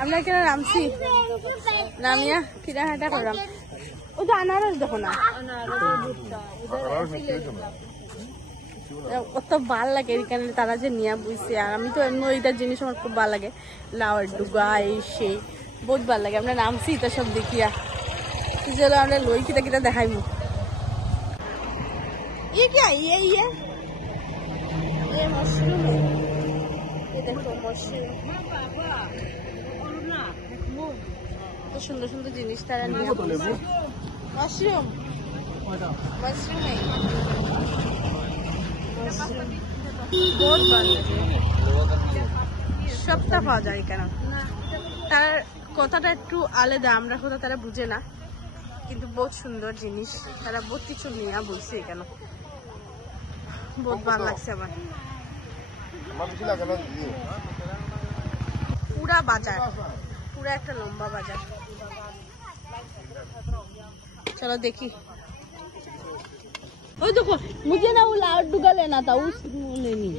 আমরা এখানে নামছি, নামিয়া কিনাহাটা করলাম। ওই তো আনারস দেখো না, কত ভাল লাগে এখানে তারা যে নিয়ে বুঝছে। আর আমি তো এমনি ওইটার জিনিস আমার খুব ভালো লাগে, লাউয়ের ডুগা এই সেই বহুত ভাল লাগে। আমরা নামছি এটা সব দেখিয়া, চলো আমরা লই কিটা কিটা দেখাইমু। ये क्या ये मशरूम है, ये देखो मशरूम, तो सुंदर सुंदर जिनिस तारा निया मशरूम मशरूम है बहुत ভালো সবটা পাওয়া যায় কেন। তার কথাটা একটু আলাদা, আমরা কথা তারা বুঝে না, কিন্তু বহুত সুন্দর জিনিস, তারা বহুত কিছু নিয়ে বলছে এখানে, বহুত ভালো লাগছে আমার। পুরা বাজার, পুরা একটা লম্বা বাজার। চলো দেখি। ওই দেখো মুझे ना वो लाउड डुगा लेना था, उस लेनी